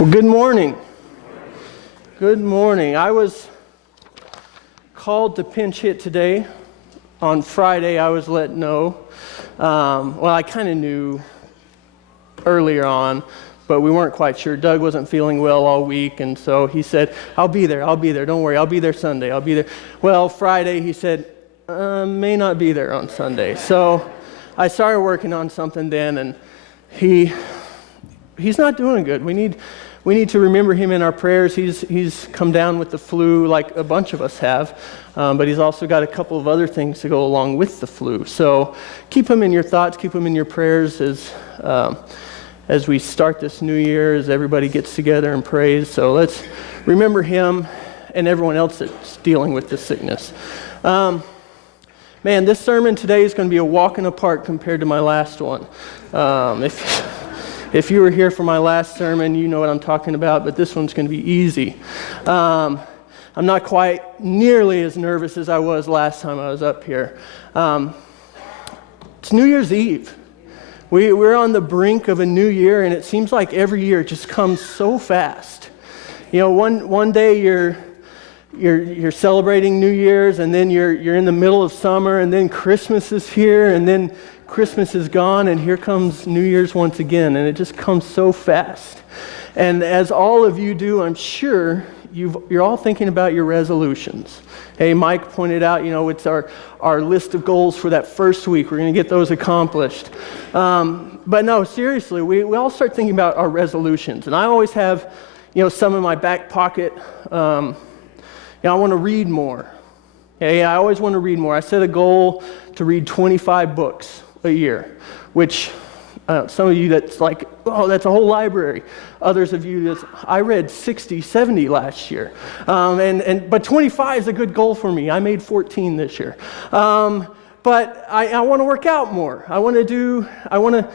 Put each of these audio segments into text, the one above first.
Well, good morning. Good morning. I was called to pinch hit today. On Friday, I was let know. I kind of knew earlier on, but we weren't quite sure. Doug wasn't feeling well all week, and so he said, I'll be there. Don't worry, I'll be there Sunday. I'll be there. Well, Friday, he said, may not be there on Sunday. So I started working on something then, and he's not doing good. We need to remember him in our prayers. He's come down with the flu like a bunch of us have, but he's also got a couple of other things to go along with the flu. So keep him in your thoughts, keep him in your prayers as we start this new year, as everybody gets together and prays. So let's remember him and everyone else that's dealing with this sickness. This sermon today is going to be a walk in the park compared to my last one. If you were here for my last sermon, you know what I'm talking about, but this one's going to be easy. I'm not quite nearly as nervous as I was last time I was up here. It's New Year's Eve. We're on the brink of a new year, and it seems like every year just comes so fast. You know, one day you're celebrating New Year's, and then you're in the middle of summer, and then Christmas is here, and then Christmas is gone, and here comes New Year's once again, and it just comes so fast. And as all of you do, I'm sure you're all thinking about your resolutions. Hey, Mike pointed out, it's our list of goals for that first week. We're going to get those accomplished. But no, seriously, we all start thinking about our resolutions. And I always have, some in my back pocket. I want to read more. Okay, I always want to read more. I set a goal to read 25 books a year, which some of you that's like, oh, that's a whole library. Others of you I read 60, 70 last year. But 25 is a good goal for me. I made 14 this year. But I want to work out more. I want to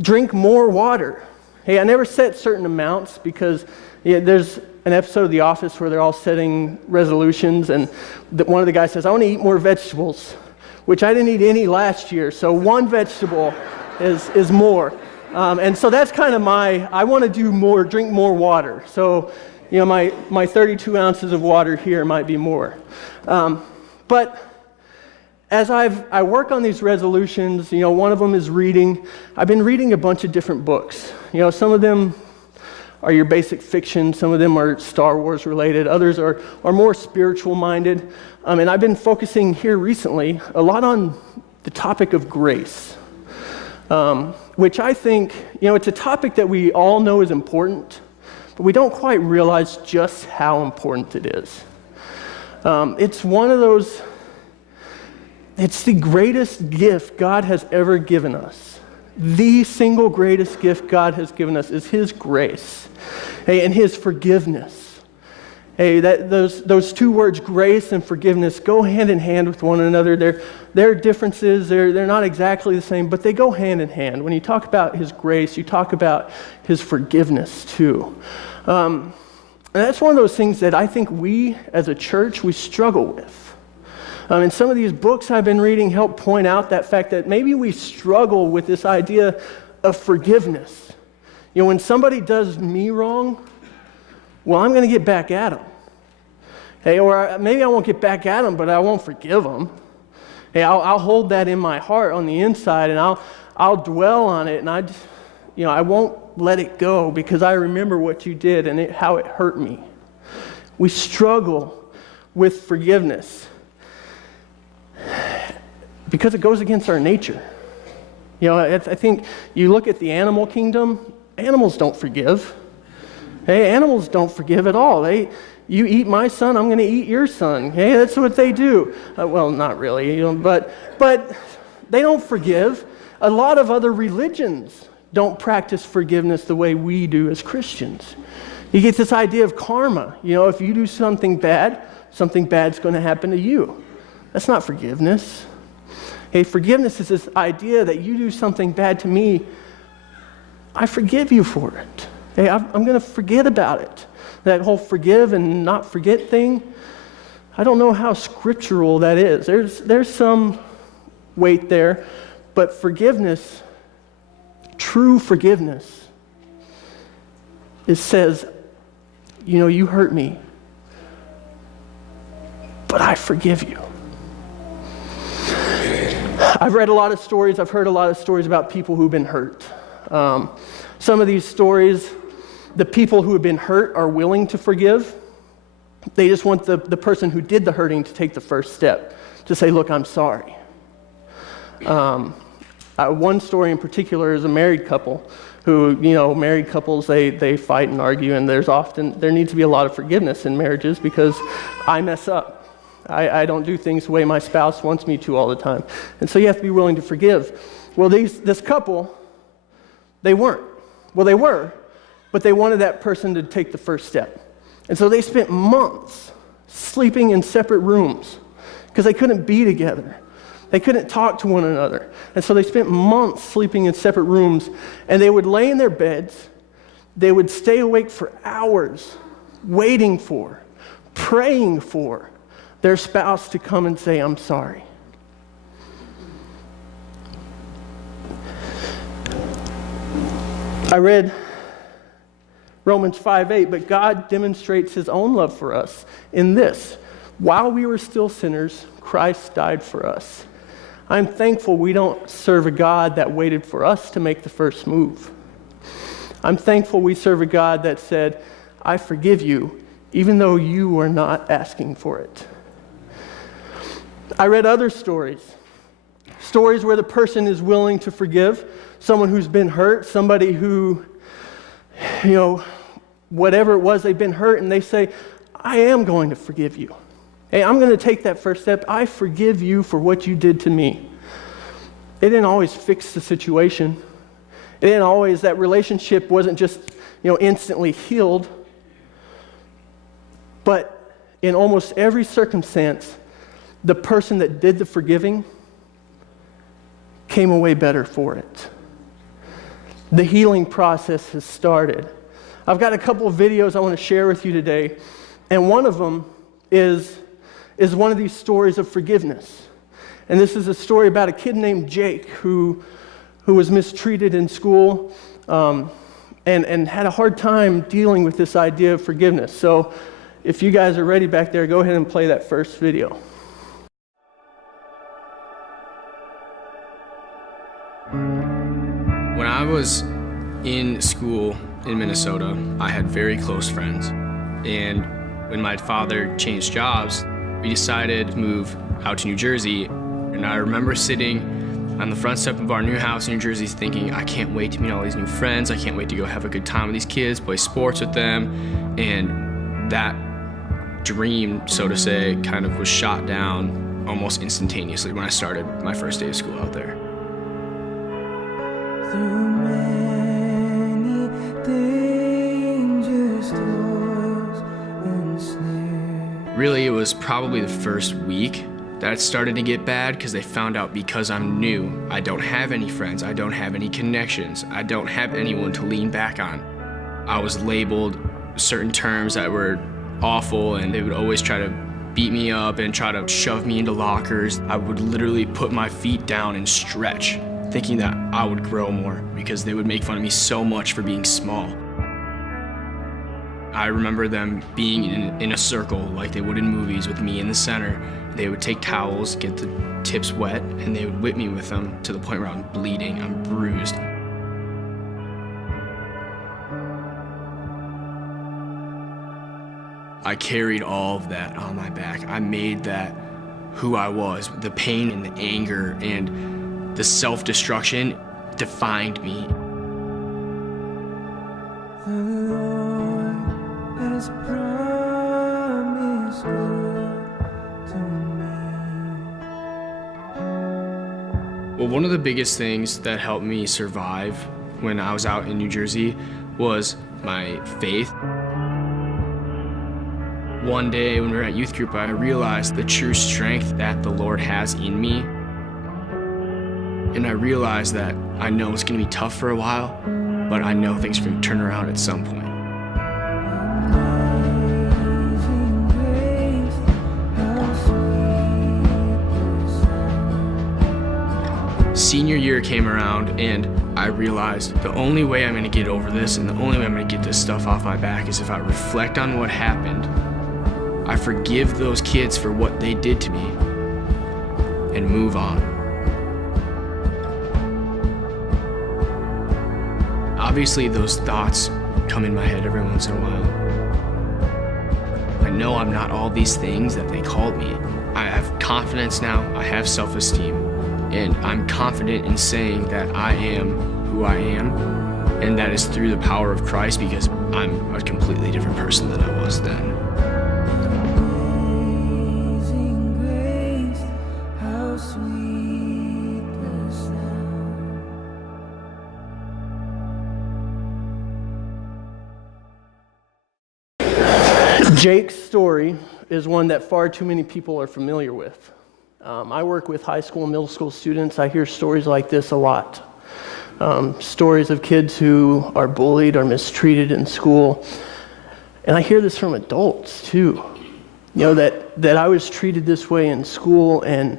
drink more water. Hey, I never set certain amounts because there's an episode of The Office where they're all setting resolutions, and one of the guys says, I want to eat more vegetables, which I didn't eat any last year, so one vegetable is more. And so that's kind of I want to do more, drink more water. So, my 32 ounces of water here might be more. But as I work on these resolutions, one of them is reading. I've been reading a bunch of different books. Some of them are your basic fiction. Some of them are Star Wars related. Others are more spiritual minded. And I've been focusing here recently a lot on the topic of grace, which I think, it's a topic that we all know is important, but we don't quite realize just how important it is. It's one of those, it's the greatest gift God has ever given us. The single greatest gift God has given us is His grace, and His forgiveness. Those two words, grace and forgiveness, go hand in hand with one another. There are differences. They're not exactly the same, but they go hand in hand. When you talk about His grace, you talk about His forgiveness too. And that's one of those things that I think we, as a church, we struggle with. And some of these books I've been reading help point out that fact that maybe we struggle with this idea of forgiveness. When somebody does me wrong, well, I'm going to get back at them. Hey, or maybe I won't get back at them, but I won't forgive them. Hey, I'll hold that in my heart on the inside, and I'll dwell on it, and I won't let it go because I remember what you did and how it hurt me. We struggle with forgiveness because it goes against our nature. I think you look at the animal kingdom, animals don't forgive. Hey, animals don't forgive at all. You eat my son, I'm going to eat your son. Hey, that's what they do. Well, not really, but they don't forgive. A lot of other religions don't practice forgiveness the way we do as Christians. You get this idea of karma. If you do something bad's going to happen to you. That's not forgiveness. Hey, forgiveness is this idea that you do something bad to me, I forgive you for it. Hey, I'm going to forget about it. That whole forgive and not forget thing, I don't know how scriptural that is. There's some weight there, but forgiveness, true forgiveness, It says, you hurt me, but I forgive you. I've read a lot of stories. I've heard a lot of stories about people who've been hurt. Some of these stories, the people who have been hurt are willing to forgive. They just want the person who did the hurting to take the first step, to say, look, I'm sorry. One story in particular is a married couple who, married couples, they fight and argue, and there needs to be a lot of forgiveness in marriages because I mess up. I don't do things the way my spouse wants me to all the time. And so you have to be willing to forgive. Well, this couple, they weren't. Well, they were, but they wanted that person to take the first step. And so they spent months sleeping in separate rooms because they couldn't be together. They couldn't talk to one another. And so they spent months sleeping in separate rooms, and they would lay in their beds. They would stay awake for hours, waiting for, praying for their spouse to come and say, I'm sorry. I read Romans 5:8, but God demonstrates his own love for us in this: while we were still sinners, Christ died for us. I'm thankful we don't serve a God that waited for us to make the first move. I'm thankful we serve a God that said, I forgive you, even though you are not asking for it. I read other stories where the person is willing to forgive someone who's been hurt, somebody who, whatever it was, they've been hurt, and they say, I am going to forgive you. Hey, I'm going to take that first step. I forgive you for what you did to me. It didn't always fix the situation. It didn't always, that relationship wasn't just, instantly healed. But in almost every circumstance, the person that did the forgiving came away better for it. The healing process has started. I've got a couple of videos I want to share with you today, and one of them is one of these stories of forgiveness. And this is a story about a kid named Jake who was mistreated in school and had a hard time dealing with this idea of forgiveness. So if you guys are ready back there, go ahead and play that first video. When I was in school in Minnesota, I had very close friends. And when my father changed jobs, we decided to move out to New Jersey. And I remember sitting on the front step of our new house in New Jersey thinking, I can't wait to meet all these new friends. I can't wait to go have a good time with these kids, play sports with them. And that dream, so to say, kind of was shot down almost instantaneously when I started my first day of school out there. Through many dangerous toils and snares. Really, it was probably the first week that it started to get bad because they found out because I'm new, I don't have any friends, I don't have any connections, I don't have anyone to lean back on. I was labeled certain terms that were awful, and they would always try to beat me up and try to shove me into lockers. I would literally put my feet down and stretch, thinking that I would grow more because they would make fun of me so much for being small. I remember them being in a circle like they would in movies with me in the center. They would take towels, get the tips wet, and they would whip me with them to the point where I'm bleeding, I'm bruised. I carried all of that on my back. I made that who I was. The pain and the anger and the self-destruction defined me. The Lord has promised good to me. Well, one of the biggest things that helped me survive when I was out in New Jersey was my faith. One day when we were at youth group, I realized the true strength that the Lord has in me. And I realized that I know it's gonna be tough for a while, but I know things are gonna turn around at some point. Amazing grace, how sweet the sound. senior year came around and I realized the only way I'm gonna get over this and the only way I'm gonna get this stuff off my back is if I reflect on what happened. I forgive those kids for what they did to me and move on. Obviously, those thoughts come in my head every once in a while. I know I'm not all these things that they called me. I have confidence now, I have self-esteem, and I'm confident in saying that I am who I am, and that is through the power of Christ because I'm a completely different person than I was then. Amazing grace, how sweet the sound. Jake's story is one that far too many people are familiar with. I work with high school and middle school students. I hear stories like this a lot. Stories of kids who are bullied or mistreated in school. And I hear this from adults too. You know, that I was treated this way in school and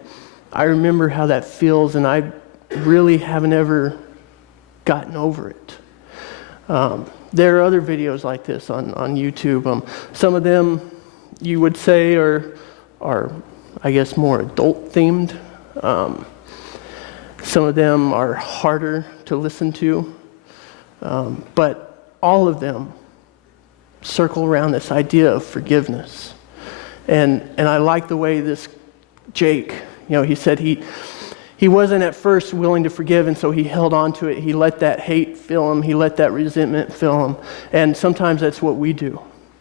I remember how that feels and I really haven't ever gotten over it. There are other videos like this on YouTube. Some of them you would say are I guess more adult themed. Some of them are harder to listen to. But all of them circle around this idea of forgiveness. And I like the way this Jake, he said he wasn't at first willing to forgive, and so he held on to it. He let that hate fill him. He let that resentment fill him. And sometimes that's what we do.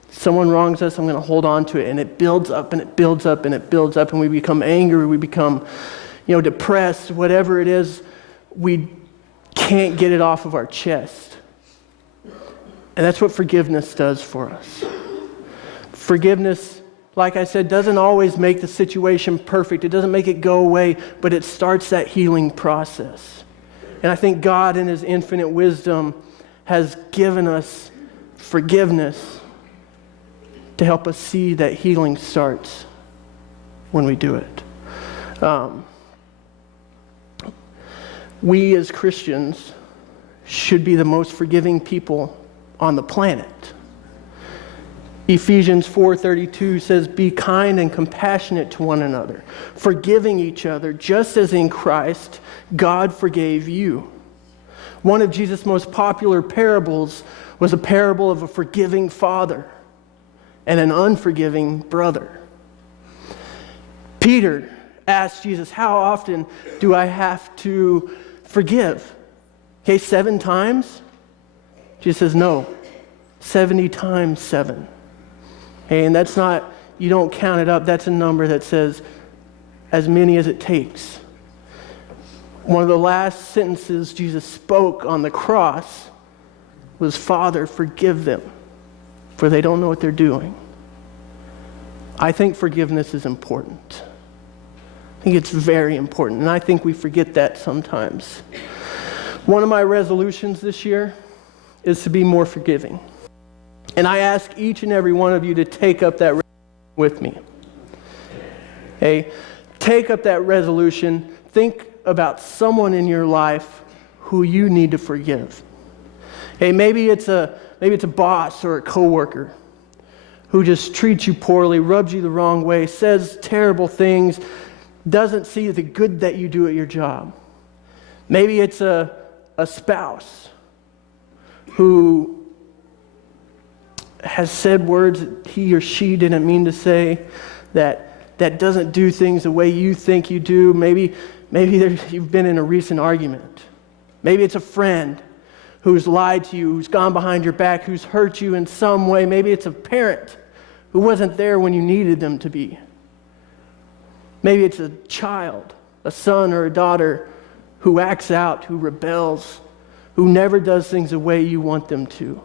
Someone wrongs us, I'm going to hold on to it, and it builds up, and it builds up, and it builds up, and we become angry, we become, depressed, whatever it is, we can't get it off of our chest. And that's what forgiveness does for us. Forgiveness, like I said, doesn't always make the situation perfect. It doesn't make it go away, but it starts that healing process. And I think God in His infinite wisdom has given us forgiveness to help us see that healing starts when we do it. We as Christians should be the most forgiving people on the planet. Ephesians 4:32 says, "Be kind and compassionate to one another, forgiving each other, just as in Christ God forgave you." One of Jesus' most popular parables was a parable of a forgiving father and an unforgiving brother. Peter asked Jesus, "How often do I have to forgive?" 7 times? Jesus says, "No, 70 times 7. And that's not, you don't count it up, that's a number that says as many as it takes. One of the last sentences Jesus spoke on the cross was, "Father, forgive them, for they don't know what they're doing." I think forgiveness is important. I think it's very important, and I think we forget that sometimes. One of my resolutions this year is to be more forgiving. And I ask each and every one of you to take up that resolution with me. Okay? Take up that resolution. Think about someone in your life who you need to forgive. Okay, maybe it's a boss or a coworker who just treats you poorly, rubs you the wrong way, says terrible things, doesn't see the good that you do at your job. Maybe it's a spouse who has said words that he or she didn't mean to say, that doesn't do things the way you think you do. Maybe you've been in a recent argument. Maybe it's a friend who's lied to you, who's gone behind your back, who's hurt you in some way. Maybe it's a parent who wasn't there when you needed them to be. Maybe it's a child, a son or a daughter who acts out, who rebels, who never does things the way you want them to.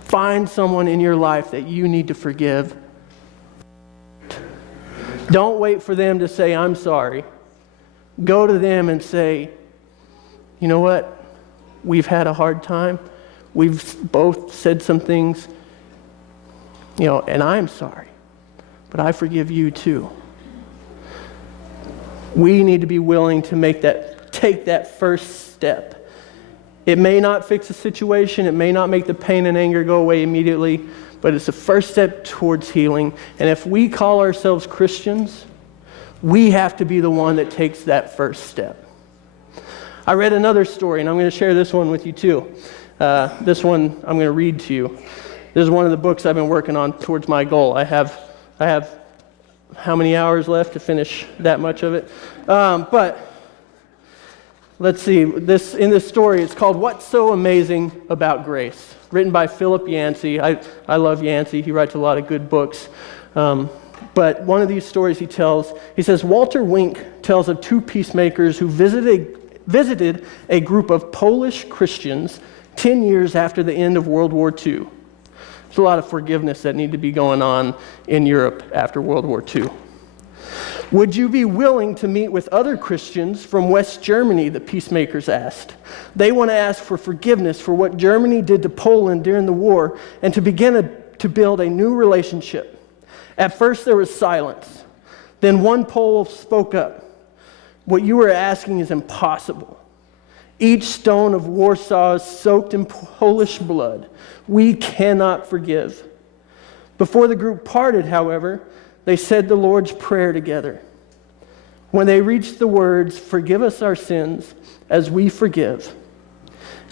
Find someone in your life that you need to forgive. Don't wait for them to say, "I'm sorry." Go to them and say, "You know what? We've had a hard time. We've both said some things, and I'm sorry, but I forgive you too." We need to be willing to take that first step. It may not fix the situation, it may not make the pain and anger go away immediately, but it's the first step towards healing. And if we call ourselves Christians, we have to be the one that takes that first step. I read another story, and I'm going to share this one with you too. This one I'm going to read to you. This is one of the books I've been working on towards my goal. I have how many hours left to finish that much of it? But let's see. In this story, it's called "What's So Amazing About Grace," written by Philip Yancey. I love Yancey. He writes a lot of good books. But one of these stories he says, Walter Wink tells of two peacemakers who visited a group of Polish Christians 10 years after the end of World War II. There's a lot of forgiveness that need to be going on in Europe after World War II. Would you be willing to meet with other Christians from West Germany, the peacemakers asked. They want to ask for forgiveness for what Germany did to Poland during the war and to begin to build a new relationship. At first there was silence. Then one Pole spoke up. What you are asking is impossible. Each stone of Warsaw is soaked in Polish blood. We cannot forgive. Before the group parted, however, they said the Lord's Prayer together. When they reached the words, "Forgive us our sins as we forgive,"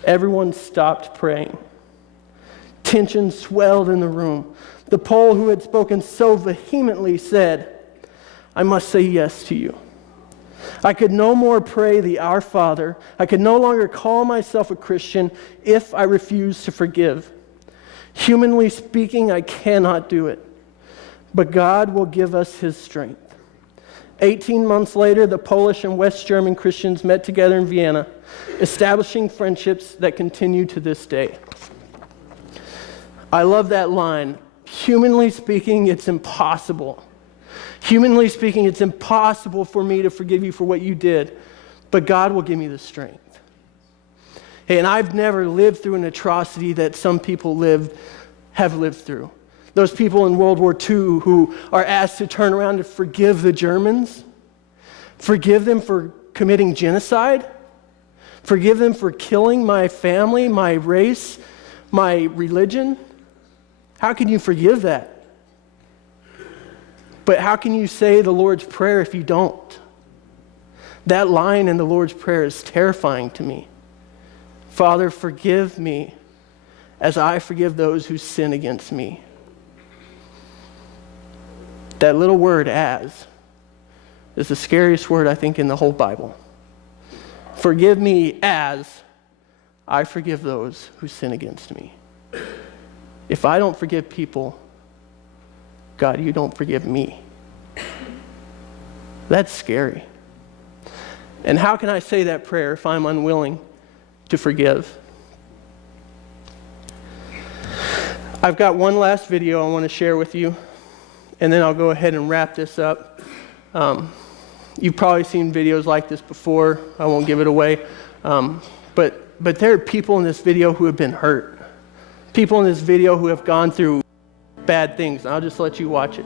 everyone stopped praying. Tension swelled in the room. The Pole who had spoken so vehemently said, "I must say yes to you. I could no more pray the Our Father. I could no longer call myself a Christian if I refuse to forgive. Humanly speaking, I cannot do it. But God will give us His strength." 18 months later, the Polish and West German Christians met together in Vienna, establishing friendships that continue to this day. I love that line. Humanly speaking, it's impossible. Humanly speaking, it's impossible for me to forgive you for what you did, but God will give me the strength. Hey, and I've never lived through an atrocity that some people have lived through. Those people in World War II who are asked to turn around and forgive the Germans, forgive them for committing genocide, forgive them for killing my family, my race, my religion. How can you forgive that? But how can you say the Lord's Prayer if you don't? That line in the Lord's Prayer is terrifying to me. Father, forgive me as I forgive those who sin against me. That little word, "as," is the scariest word, I think, in the whole Bible. Forgive me as I forgive those who sin against me. If I don't forgive people, God, you don't forgive me. That's scary. And how can I say that prayer if I'm unwilling to forgive? I've got one last video I want to share with you, and then I'll go ahead and wrap this up. You've probably seen videos like this before. I won't give it away. But there are people in this video who have been hurt. People in this video who have gone through bad things. I'll just let you watch it.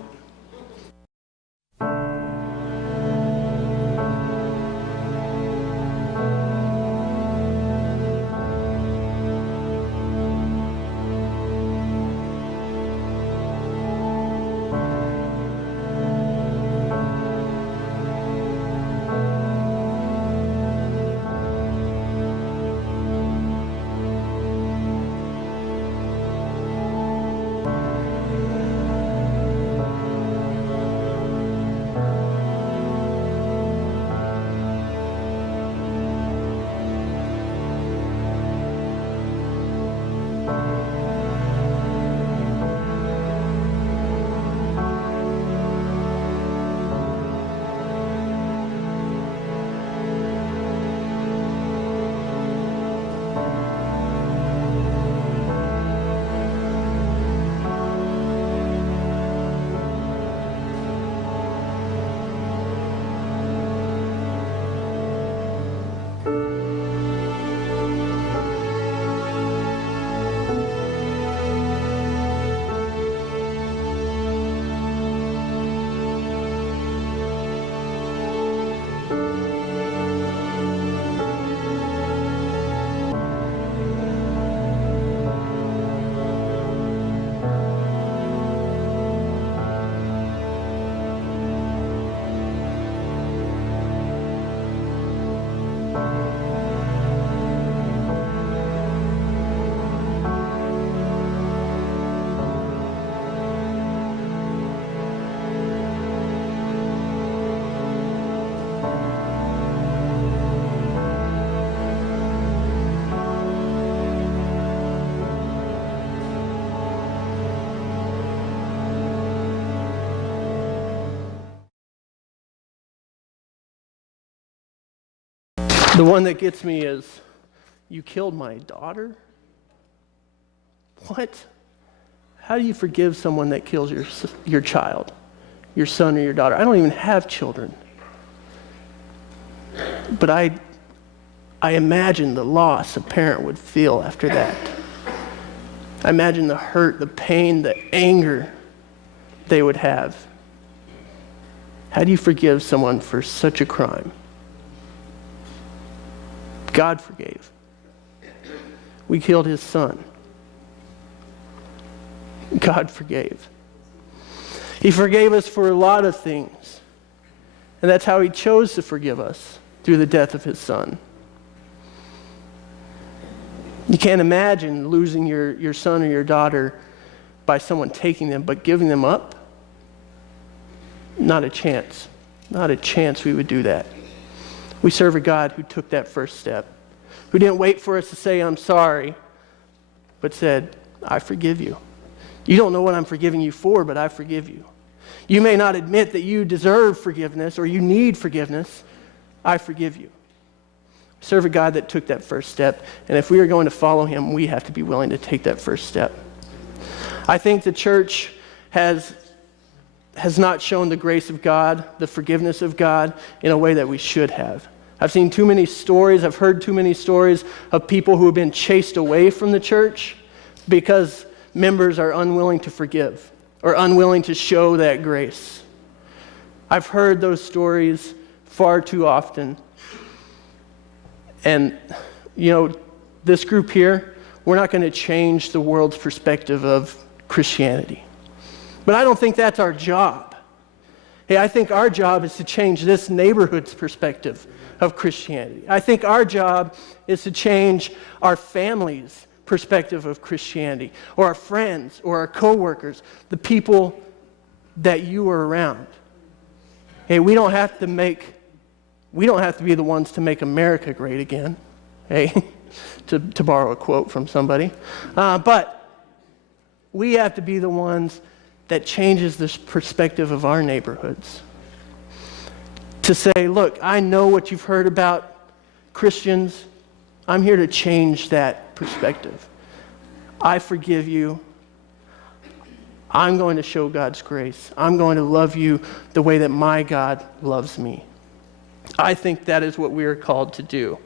The one that gets me is, you killed my daughter? What? How do you forgive someone that kills your child, your son or your daughter? I don't even have children. But I imagine the loss a parent would feel after that. I imagine the hurt, the pain, the anger they would have. How do you forgive someone for such a crime? God forgave. We killed his son. God forgave. He forgave us for a lot of things. And that's how he chose to forgive us, through the death of his son. You can't imagine losing your son or your daughter by someone taking them, but giving them up? Not a chance. Not a chance we would do that. We serve a God who took that first step, who didn't wait for us to say, I'm sorry, but said, I forgive you. You don't know what I'm forgiving you for, but I forgive you. You may not admit that you deserve forgiveness or you need forgiveness. I forgive you. Serve a God that took that first step, and if we are going to follow him, we have to be willing to take that first step. I think the church has not shown the grace of God, the forgiveness of God, in a way that we should have. I've seen too many stories, I've heard too many stories of people who have been chased away from the church because members are unwilling to forgive or unwilling to show that grace. I've heard those stories far too often. And, this group here, we're not going to change the world's perspective of Christianity. But I don't think that's our job. Hey, I think our job is to change this neighborhood's perspective of Christianity. I think our job is to change our family's perspective of Christianity, or our friends, or our coworkers, the people that you are around. Hey, we don't have to be the ones to make America great again, hey, to borrow a quote from somebody. But we have to be the ones that changes this perspective of our neighborhoods. To say, look, I know what you've heard about Christians. I'm here to change that perspective. I forgive you. I'm going to show God's grace. I'm going to love you the way that my God loves me. I think that is what we are called to do.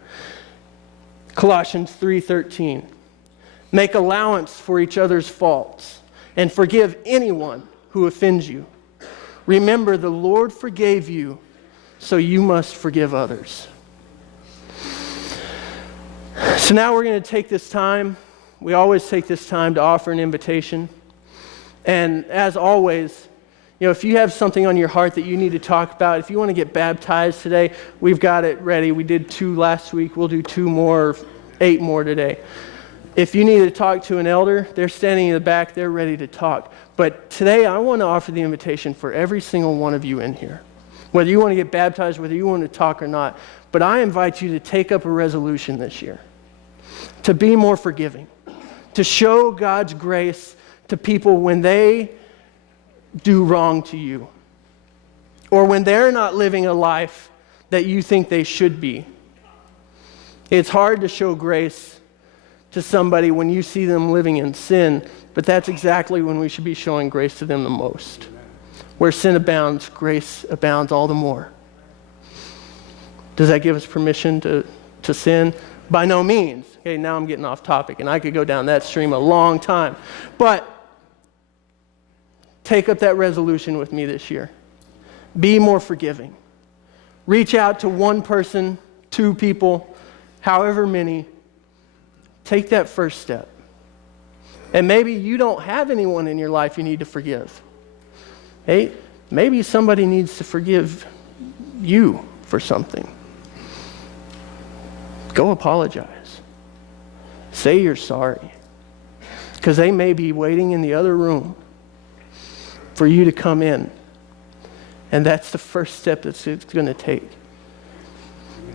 Colossians 3:13. Make allowance for each other's faults and forgive anyone who offends you. Remember, the Lord forgave you, so you must forgive others. So now we're going to take this time. We always take this time to offer an invitation. And as always, if you have something on your heart that you need to talk about, if you want to get baptized today, we've got it ready. We did 2 last week. We'll do 2 more, 8 more today. If you need to talk to an elder, they're standing in the back. They're ready to talk. But today, I want to offer the invitation for every single one of you in here. Whether you want to get baptized, whether you want to talk or not. But I invite you to take up a resolution this year. To be more forgiving. To show God's grace to people when they do wrong to you, or when they're not living a life that you think they should be. It's hard to show grace to somebody when you see them living in sin, but that's exactly when we should be showing grace to them the most. Where sin abounds, grace abounds all the more. Does that give us permission to sin? By no means. Okay, now I'm getting off topic, and I could go down that stream a long time. But take up that resolution with me this year. Be more forgiving. Reach out to one person, 2 people, however many. Take that first step. And maybe you don't have anyone in your life you need to forgive. Hey, maybe somebody needs to forgive you for something. Go apologize. Say you're sorry. Because they may be waiting in the other room for you to come in. And that's the first step that it's going to take.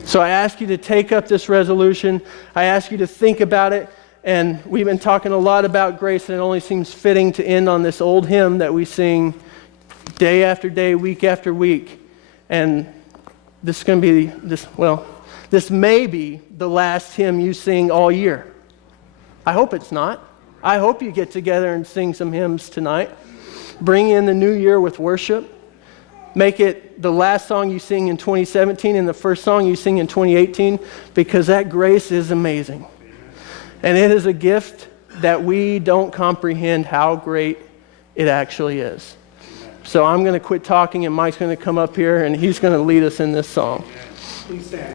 So I ask you to take up this resolution. I ask you to think about it. And we've been talking a lot about grace, and it only seems fitting to end on this old hymn that we sing day after day, week after week. And this is going to be This may be the last hymn you sing all year. I hope it's not. I hope you get together and sing some hymns tonight. Bring in the new year with worship. Make it the last song you sing in 2017 and the first song you sing in 2018, because that grace is amazing. And it is a gift that we don't comprehend how great it actually is. So I'm going to quit talking, and Mike's going to come up here, and he's going to lead us in this song. Please stand.